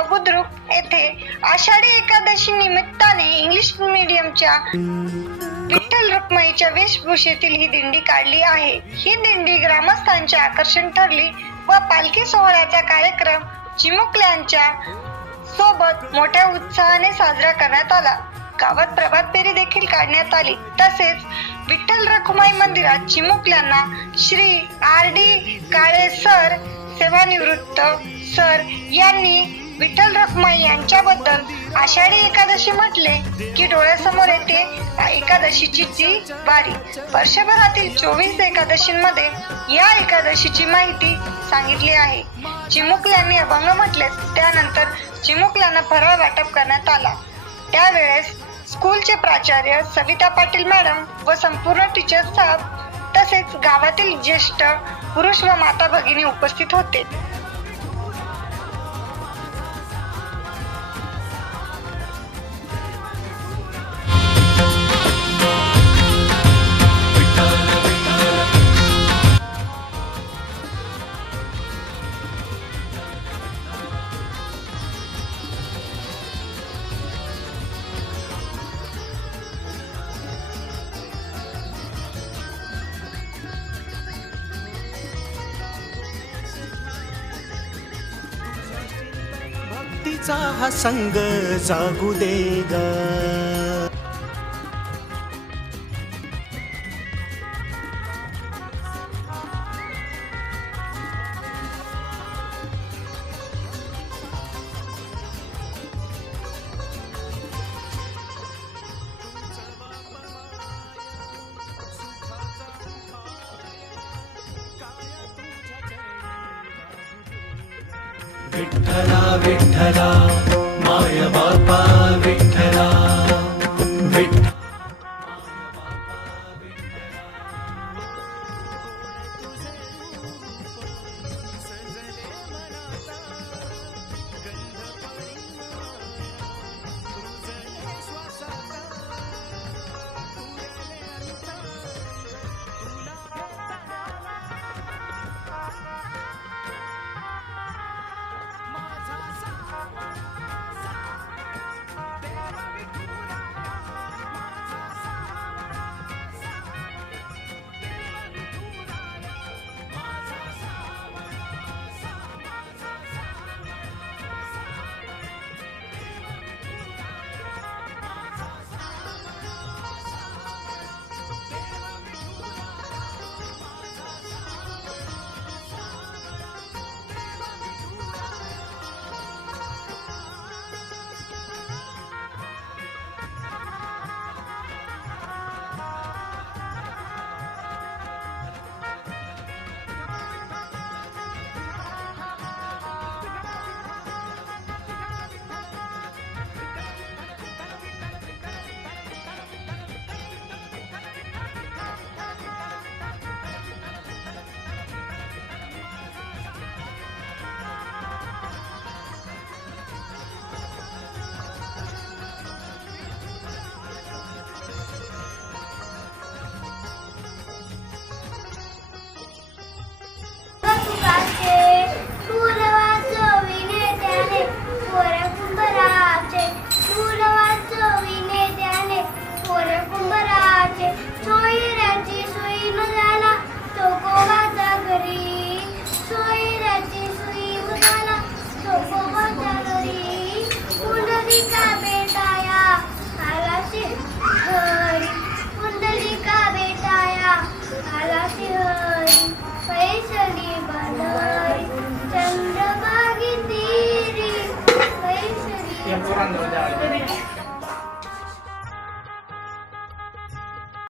English Budruk येथे आषाढी एकादशी निमित्ताने English मीडियमच्या Vitthal रुक्माईच्या वेशभूषेतील ही दिंडी काढली आहे. ही दिंडी ग्रामस्थांचे आकर्षण ठरली व पालखी सोहळ्याचा कार्यक्रम चिमुकल्यांच्या सोबत मोठ्या उत्साहाने साजरा करण्यात आला. गावात प्रभात फेरी देखील काढण्यात आली. तसेच विठ्ठल रखुमाई मंदिरात चिमुकल्यांना Shri R D Kale sir सेवानिवृत्त सर यांनी विठ्ठल रखमाई यांच्याबद्दल आषाढी एकादशी म्हटले की डोळ्यासमोर येते एकादशीची ती वारी. वर्षभरातील चोवीस एकादशींमध्ये या एकादशीची माहिती सांगितली आहे. चिमुकल्यांनी अभंग म्हटले त्यानंतर चिमुकल्यांना फराळ वाटप करण्यात आला. त्यावेळेस स्कूलचे प्राचार्य सविता पाटील मॅडम व संपूर्ण टीचर साहेब तसेच गावातील ज्येष्ठ पुरुष व माता भगिनी उपस्थित होते. भक्तीचा हा संग जागू दे ग. विठ्ठला విఠలా మాయ బాపా ポーランドである。